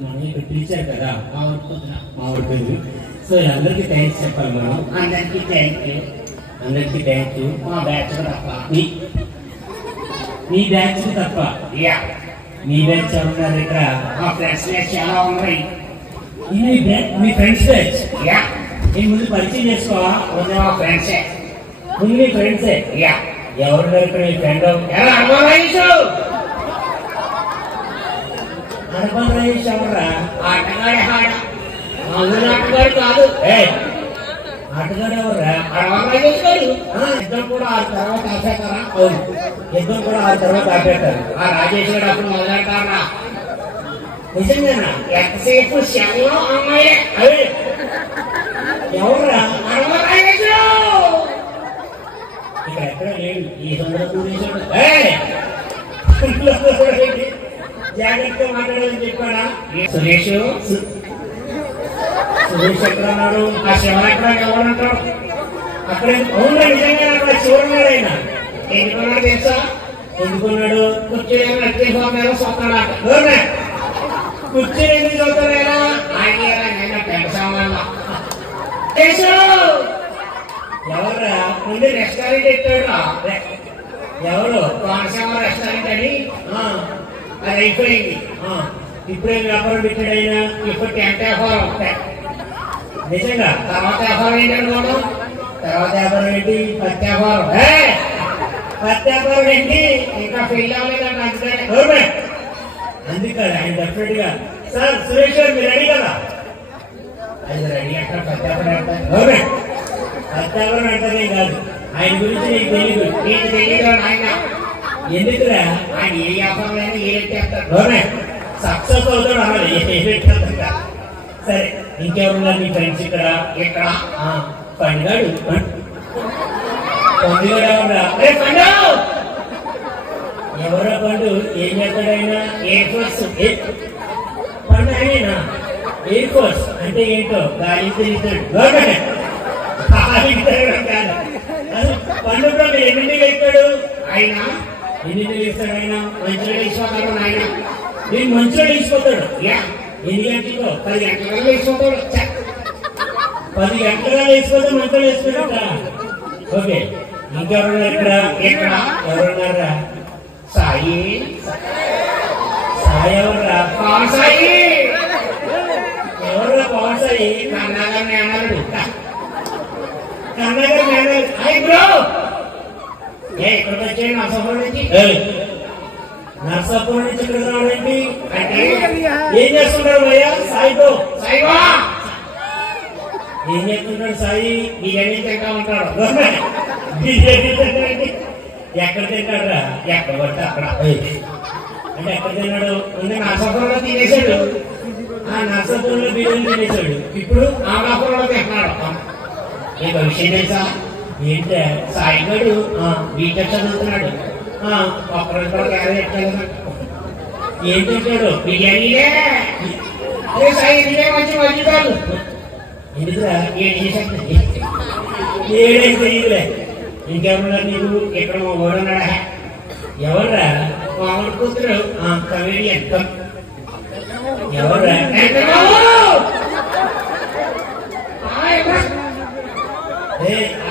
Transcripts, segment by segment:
Teacher కదా మా ఊరికి సో అందరికి థ్యాంక్స్ చెప్పాలి మనం. అందరికి థ్యాంక్ యూ. మా బ్యాచ్ తప్ప మీ బ్యాచ్ తప్ప మీ బ్యాచ్ ఎవరున్నారు ఇక్కడ? మా ఫ్రెండ్స్ బ్యాచ్ చాలా ఉన్నాయి. మీ ఫ్రెండ్స్ బ్యాచ్ నేను ముందు పరిచయం చేసుకోవా? ముందు మా ఫ్రెండ్సే మీ ఫ్రెండ్సే ఎవరున్నారు ఇక్కడ? మీ ఫ్రెండ్ హనుమాన్ రమేష్ ఎవర్రా? ఆటగాడు కాదు. ఆటగాడు ఎవర్రా? ఇద్దరు కూడా ఆ తర్వాత ఆపేస్తారా? అవును, ఇద్దరు కూడా ఆ తర్వాత ఆపేస్తారు. ఆ రాజేష్ గారు అప్పుడు మొదలెట్టారా? నిజంగానా? ఎంతసేపు శవంలో అమ్మాయి ఎవర్రా? ఇక్కడ ఎక్కడ లేడు. ఈ సందర్భం జాగ్రత్తగా మాట్లాడాలని చెప్పాడా? సురేష్ ఎక్కడ ఉన్నాడు? ఆ శివ ఎక్కడ ఎవరంటాడు? అక్కడ అవునా? నిజంగా అక్కడ శివన్నాడు. ఆయన ఎందుకున్నాడు తెలుసా? ఎందుకున్నాడు? కూర్చొని నచ్చేపోతున్నాడు సొంతనాట. కూర్చొని ఎందుకు చదువుతాడా? ఆయన పెంచాం వల్ల ఎవర్రా? ముందు రెస్టారెంట్ పెట్టాడు. ఎవరు? కోనసీమ రెస్టారెంట్ అని. అది అయిపోయింది. ఇప్పుడే వ్యాపారం పెట్టాడు ఆయన. ఇప్పుడు టెంట్ వ్యాపారం. నిజంగా తర్వాత వ్యాపారం ఏంటంటే మనం తర్వాత వ్యాపారం ఏంటి? పత్తి వ్యాపారం. పత్తి వ్యాపారం ఏంటి? ఇంకా ఫెయిల్ అవ్వలేదంట. అందుకని ఆయన డెఫినెట్ గా సార్ సురేష్ గారు మీరు రెడీ కదా? ఆయన రెడీ అంటారు. పత్తి వ్యాపారం అంటారు. పత్తి వ్యాపారం అంటారే కాదు. ఆయన గురించి నీకు తెలియదు. నీకు తెలియదు ఆయన. ఎందుకురా? ఆయన ఏ వ్యాపారం అయినా ఏదైతే సక్సెస్ అవుతాడు అన్నది. సరే, ఇంకెవరున్నారు మీ ఫ్రెండ్స్ ఇక్కడ? ఇక్కడ పండుగాడు. పండుగాడు ఎవరా? ఎవరా పండు? ఏం చేస్తాడు ఆయన? Air force. పండు ఆయనేనా? ఎయిర్ ఫోర్స్ అంటే ఏంటో గాలి తిరుగుతాడు. పండు కూడా మీరు ఎన్నింటికి వెళ్తాడు ఆయన? ఎన్నింటికి వేస్తాడు ఆయన? మంచిగా వేసిపోతాడు ఆయన. నేను మంచిగా వేసిపోతాడు. ఎన్ని గంటలకు? 10 గంటల వేసిపోతాడు. 10 గంటలుగా వేసిపోతే మంచిగా వేసుకుంటా. ఓకే, ఇంకెవరున్నారు ఇక్కడ? ఇక్కడ ఎవరున్నారా? సాయి ఎవర్రా? పవన్ సాయి. ఎవర్రా పవన్ సాయి? కన్నాగారిని అన్నాడు. కన్నాగారిని అన్నాడు. Hi bro. ఇక్కడికి వచ్చాయి నర్సాపురం నుంచి. నర్సాపురం నుంచి ఇక్కడ రావడానికి అంటే ఏం చేస్తుంటాడు భయ్యా? సాయితో ఏం చేస్తుంటాడు? సాయి బిర్యానీ తింటా ఉంటాడు. బిర్యానీ తింటాడండి. ఎక్కడ తింటాడురా? ఎక్కడ పడితే అక్కడ. అంటే ఎక్కడ తిన్నాడు? ముందు నర్సాపురంలో తినేశాడు. ఆ నర్సాపురంలో బిర్యానీ తినేశాడు. ఇప్పుడు అమలాపురంలో తింటున్నాడు. నీకు విషయం తెలుసా? ఏంటే సాయి గారు బీటెక్ చదువుతున్నాడు. ఒక్కరోజు కూడా క్యారీ ఎట్టాడు. ఏం తింటాడు? బిర్యానీలే. అదే సాయి ఇదే మంచి మధ్యకాలు. ఎందుకురా? ఏం చేశాడు? ఏడేం తెలియదులే. ఇంకెవరున్నారు నీకు? ఇక్కడ మా ఓడున్నాడా? ఎవర్రా? మామూలు కూతురు కమేడియన్. ఎవర్రా?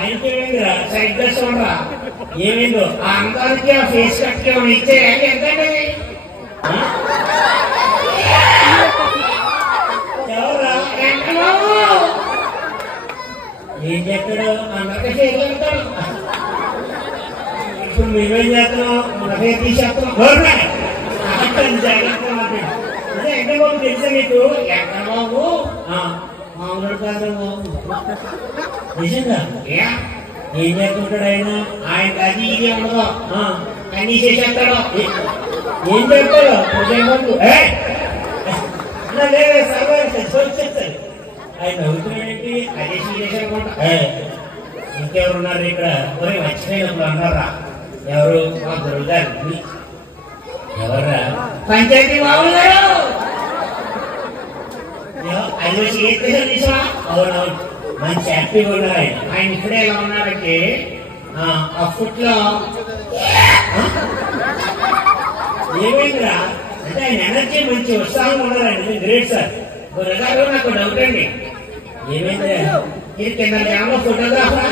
ఆయనకేమైందిరా? సరిగ్గా చూడరా? ఏమైందో? ఆ అందరికి ఆ ఫేస్ కట్ ఇచ్చే ఎంతండి? ఎవరా? ఏం చేస్తాడు? అందరికీ ఫేస్ వెళ్తాడు. ఇప్పుడు మేమేం చేస్తున్నాం? మనకే తీసేస్తున్నాం. జాగ్రత్త మాట్లాడు. అదే ఎక్కడ బాబు తెలుసా నీకు? ఎక్కడ బాబు? మామూలు కాదు బాబు. నిజంగా ఏం చేస్తుంటాడు ఆయన? ఆయన అది ఇది ఉండదు. అన్ని చేసేస్తాడు. ఏం చేస్తాడు? లేదు వచ్చేస్తాడు. ఆయన అవుతున్నాడేంటి? అదే సీరియస్ అనుకుంటా. ఇంకెవరున్నారు ఇక్కడ? ఒరే మర్చిపోయినప్పుడు అన్నారా? ఎవరు? మా గురువు గారు. ఎవర్రా? పంచాయతీ బాబు గారు. అది వచ్చి ఏం చేశారు తీసా? అవునవును, మంచి హ్యాపీగా ఉన్నారు ఆయన. ఆయన ఇప్పుడే ఎలా ఉన్నారంటే ఆ ఫుట్ లో ఏమైందిరా? అంటే ఆయన ఎనర్జీ మంచి ఉత్సాహంగా ఉన్నారండి. Great sir. గురగారు నాకు డౌట్ అండి, ఏమైంది ఇది కింద జనంలో ఫోటోగ్రాఫరా?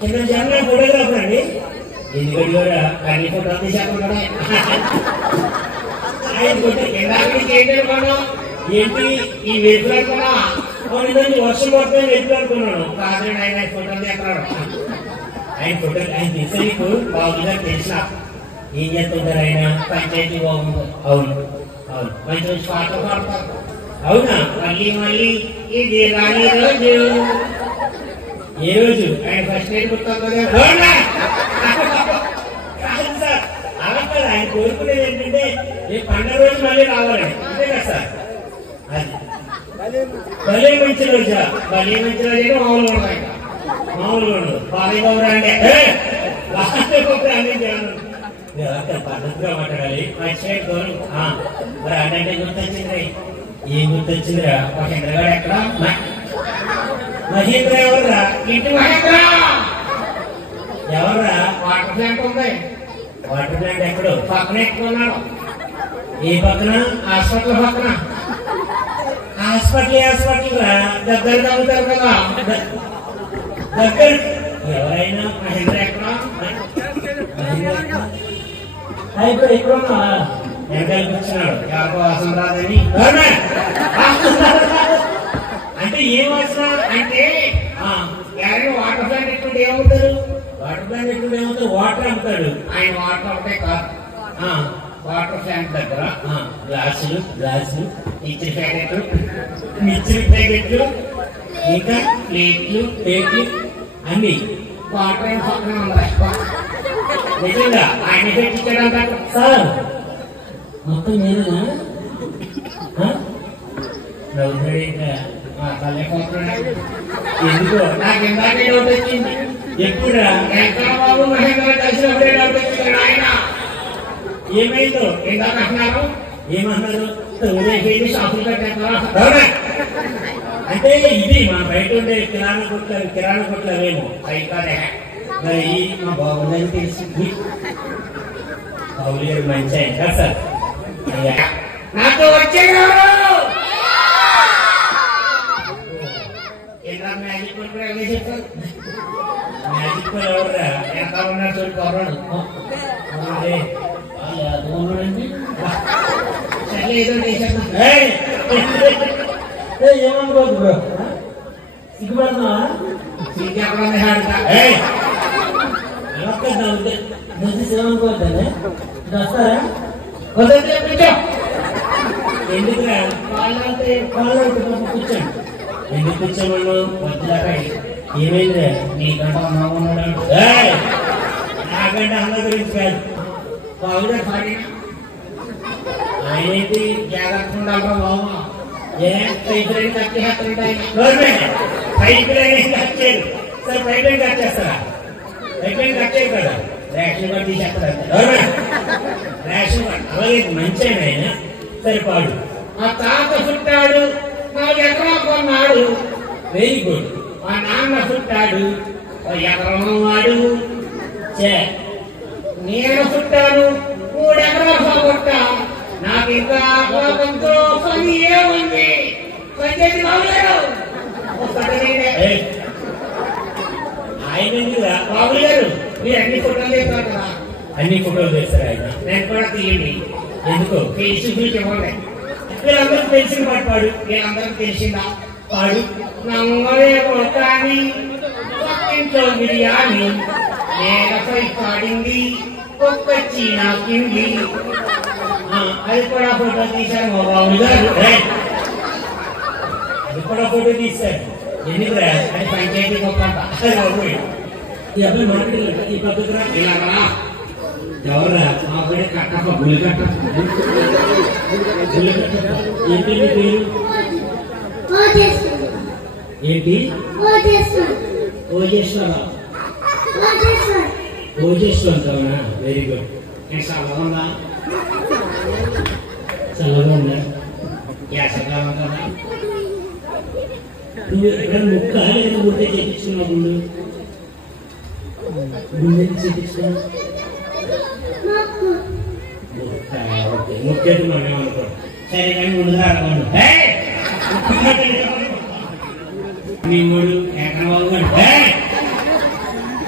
కింద జనంలో ఫోటోగ్రాఫర్ అండి. ఎందుకంటే కూడా అన్ని ఫోటోలు తీసేస్తున్నాడు ఆయన కొట్టి కింద ఏంటి అనుకున్నాను, ఏంటి ఈ వెలుపులు అనుకున్నా వర్షం పడుతుంది వెలుపులు అనుకున్నాను. కాదు ఆయన ఫోటోలు తీస్తున్నాడు. ఆయన ఫోటో ఆయన తీసే నీకు బాగుందిగా తెలిసిన ఏం చేస్తుంటారు ఆయన పంచాయతీ బాగుంది. అవును అవును మంచి మంచి పాటలు పాడతారు. అవునా? మళ్ళీ మళ్ళీ ఇది రాని రోజు ఏ రోజు ఆయన ఫస్ట్ నైట్ గుర్తుంది. అవునా? కాదు సార్, అలా కాదు. ఆయన కోరుకునేది ఏంటంటే ఈ పండుగ రోజు మళ్ళీ రావాలండి, అంతే కదా సార్? అది భలే మంచి రోజా? భలే మంచి రోజు అంటే మామూలుగా ఉండదు, ఆయన మామూలుగా ఉండదు. బాలయ్య అంటే పద్ధతిగా మాట్లాడాలి. మరి అంటే గుర్తొచ్చింది. ఏం గుర్తొచ్చిందిరా? మహేంద్ర గారు ఎక్కడ? మహేంద్ర ఎవర్రా? ఇంటి మహేంద్ర ఎవర్రా? వాటర్ ప్లాంట్ ఉంది. వాటర్ ప్లాంట్ ఎక్కడో పక్కన ఎక్కున్నాడు. ఏ పక్కన? హాస్పిటల్ పక్కన. హాస్పిటల్ రా, దగ్గర తగ్గుతారు కదా దగ్గర. ఎవరైనా మహేంద్ర ఎక్కడ? ఇప్పుడు ఎక్కడున్నా వెనకాల కూర్చున్నాడు. ఎవరికో వాసన రాదని. అంటే ఏం వాసన అంటే ఎవరైనా వాటర్ ప్లాంట్ ఎటువంటి ఏమవుతారు? వాటర్ ప్లాంట్ ఎటువంటి ఏమవుతారు? వాటర్ అమ్ముతాడు ఆయన. వాటర్ ఒకటే కాదు, వాటర్ ప్లాంట్ దగ్గర గ్లాసులు మిక్చర్ ప్యాకెట్లు ఇంకా ప్లేట్లు అన్ని వాటర్ పక్కన ఉన్నాయి. నిజంగా ఆయన పెట్టించడం సార్ మొత్తం నేనా? ఎందుకో నాకు ఇందాకే డౌట్ వచ్చింది. ఎప్పుడు వెంకటబాబు మహేంద్ర కలిసినప్పుడే డౌట్ వచ్చింది. ఆయన ఏమైందో ఇందాక అంటున్నారు. ఏమన్నారు? షాపులు కట్టారా అంటే ఇది మా బయట ఉండే కిరాణా కొట్లు అవేమో పైకానే. మరి మా బాబులని తెలిసింది. బాబు గారు మంచి ఆయన కదా సార్? నాకు వచ్చేవారు మ్యాజిక్ పట్టుకుని అదే చెప్తారు. మ్యాజిక్ పని ఎవరురా? ఎంత ఉన్నాడు చూడు పర్వాడు. ఉన్నాడండి సరే ఏదో ఏమనుకోదు బ్రో. సిగ్గుపడుతున్నా? సిగ్గు ఎక్కడ ఉంది? ఏమనుకోవద్దానే వస్తారా? ఎందుకురా? కూర్చోండి. ఎందుకు కూర్చోమను? వద్దులాగా ఏమైందిరా? నీకంటే ఉన్నాడు. నాకంటే అన్న గురించి కాదు, బాగుగా పాడినా ఆయనైతే జాగ్రత్త ఉండాలరా బాబు. పైప్ లైన్ కట్ చేస్తుంటాయి. పైప్ లైన్ కట్ చేయరు సార్. పైప్ లైన్ కట్ చేస్తారా? పైప్ లైన్ కట్ చేయరు కదా, రేషన్ కార్డు తీసేస్తారు. రేషన్ కార్డు అలాగే మంచి ఆయన సరిపాడు. మా తాత చుట్టాడు, 4 ఎకరాలు కొన్నాడు. Very good. మా నాన్న చుట్టాడు, 1 ఎకరం వాడు. నేను చుట్టాను, 3 ఎకరాలు పోగొట్టా. నాకు ఇంకా కోపంతో పని ఏముంది? పంచాయతీ బాబుగారు ఆయన బాబులు గారు మీరు అన్ని ఫోటోలు చేస్తారు కదా? అన్ని ఫోటోలు చేస్తారు ఆయన. నేను కూడా తీయండి. ఎందుకో ఫేస్ ఇవ్వండి. వీళ్ళందరూ తెలిసిన పాడు, వీళ్ళందరూ తెలిసిందా పాడు. నమ్మలే కానీ పక్కింట్లో బిర్యానీ నేలపై పాడింది, ఒక్క చీనాకింది. అది కూడా ఫోటో తీశారు మా బాబు గారు. అది కూడా ఫోటో తీశారు. ఎందుకురా? అది పంచాయతీ గొప్ప ఈ అబ్బాయి మాట్లాడలేదు. ఈ పద్ధతి ఇలాగా ఎవరా? మా అబ్బాయి కట్టప్ప గుళ్ళు కట్ట. ఏంటి మీ పేరు? ఏంటి? ఓజేశ్వరరావు. ఓజేశ్వరరావునా? Very good. నేను చల్లగా ఉందా? చల్లగా ఉందా? గ్యాసగా ఉందా? నువ్వు ఎక్కడ ముక్క లేదా ముద్దే చేపించుకున్నావు? గుండు గుండె చేపించుకున్నావు. ఓకే. ముఖ్యత మనం అనుకో సరే కానీ ముందుగా అనుకోండి మీ మూడు ఎకరబాబు గారు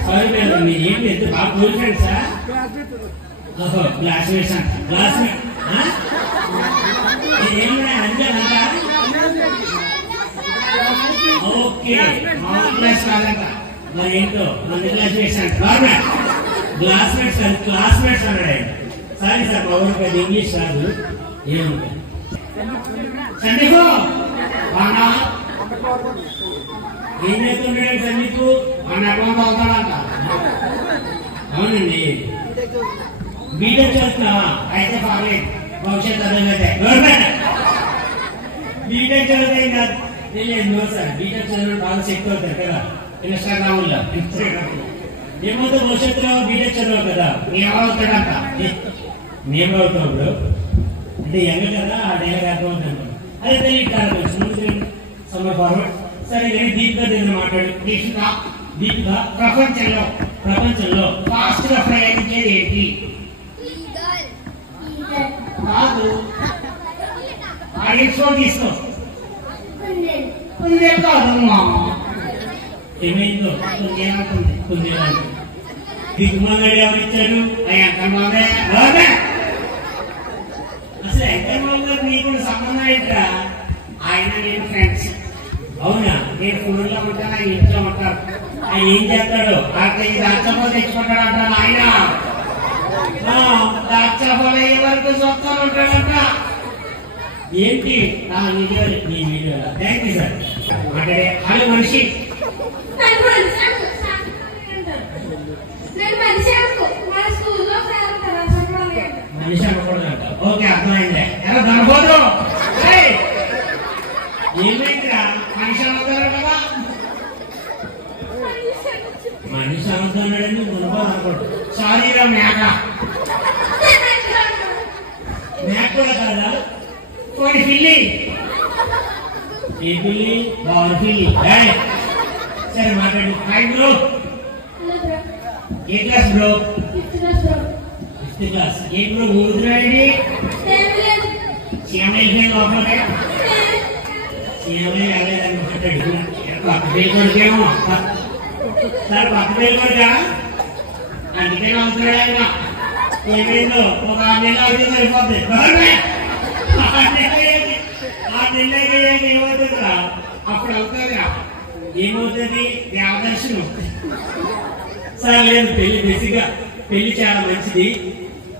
సారీ మేడం మీరు ఏంటి ఎంత బాగా కూర్చోండి సార్ ఓహో క్లాస్మేట్స్ అంట క్లాస్మేట్ ఏమన్నా అంతేనంట ఓకే మా క్లాస్ కాదంట మరి ఏంటో మన క్లాస్మేట్స్ అంట క్లాస్మేట్స్ అని క్లాస్మేట్స్ అన్నాడు సారీ సార్ మా ఊరికి అది ఇంగ్లీష్ రాదు ఏముంటుంది సందీపు బాగా ఏం చేస్తుంటాడు సందీపు మన అకౌంట్ అవుతాడంట అవునండి బీటెక్ చదువుతున్నావా అయితే పర్లేదు భవిష్యత్ అదే బీటెక్ చదివితే కాదు తెలియదు సార్ బీటెక్ చదివిన బాగా శక్తి అవుతారు కదా ఇన్స్టాగ్రామ్ లో ఏమవుతా భవిష్యత్తులో బీటెక్ చదవవు కదా నేమవుతాడంట నేమవుతావు ఇప్పుడు అంటే ఎంగ కదా ఆ డైలాగ్ అర్థమవుతాను అదే తెలియదు సమయ ఫార్వర్డ్ సరే కానీ దీపిక దగ్గర మాట్లాడు దీపిక ప్రపంచంలో ఫాస్ట్ గా ప్రయాణించేది ఏంటి కాదు తీసుకో కాదమ్మా ఏమైందో ఏమవుతుంది కుందేలాంటి దిగుమన్నాడు ఎవరిచ్చాడు వెంకన్నబాబే అసలు వెంకన్నబాబు గారు నీకు సంబంధం ఏంట్రా ఆయన నేను ఫ్రెండ్స్ అవునా నేను ఫోన్ లో ఉంటాను ఆయన ఇంట్లో ఉంటారు ఆయన ఏం చేస్తాడు అక్కడ దాచపో తెచ్చుకుంటాడు అంటారు ఆయన దాచపో అయ్యే వరకు సొంతం ఉంటాడంట ఏంటి నీ వీడియో థ్యాంక్ యూ సార్ మాట్లాడే హలో మనిషి మనిషి అనకూడదంట ఓకే అర్థమైందే ఎలా దొరకదు ఏమైందిరా మనిషి అవుతారు కదా మనిషి అవుతున్నాడని దొరకదు అనుకోండి సారీరా మేక కూడా కదా పోయి పిల్లి ఏ పిల్లి బాగు పిల్లి సరే మాట్లాడు హాయ్ బ్రో ఏ క్లాస్ బ్రో ఫిఫ్త్ క్లాస్ ఏ బ్రో ఊరుతున్నాడండి సీఎంఐ లోపల సీఎంఐ అలేదనుకుంటాడు పక్క పేరు కొడుకేమో సార్ పక్క పేరు కొడుకా అందుకే అవుతున్నాడు ఆయన ఏమైందో ఒక 6 నెలలు అయితే సరిపోతుంది 6 నెలలు ఏమవుతుందిరా అప్పుడు అవుతుందిరా ఏమవుతుంది దేవదర్శనం సార్ లేదు పెళ్లి బేసిక్గా పెళ్లి చాలా మంచిది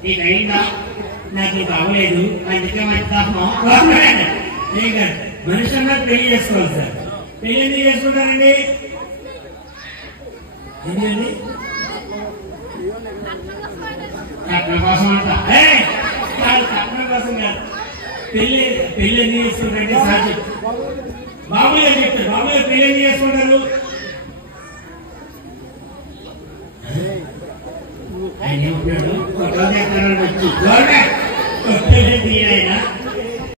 నీకు అయిందా నాకు నీకు అవ్వలేదు అందుకే మంచి మనిషి అన్నది పెళ్లి చేసుకోవాలి సార్ పెళ్లి ఎందుకు చేసుకుంటారండి ఏంటండి కట్నం కోసం అంట కట్నం కోసం కాదు పెళ్లి ఎందుకు చేసుకుంటారంటే సార్ బాబు గారు చెప్తారు బాబు గారు పెళ్లి ఎందుకు చేసుకుంటారు ఆయన ఏమంటున్నాడు కొత్త వచ్చి ఆయన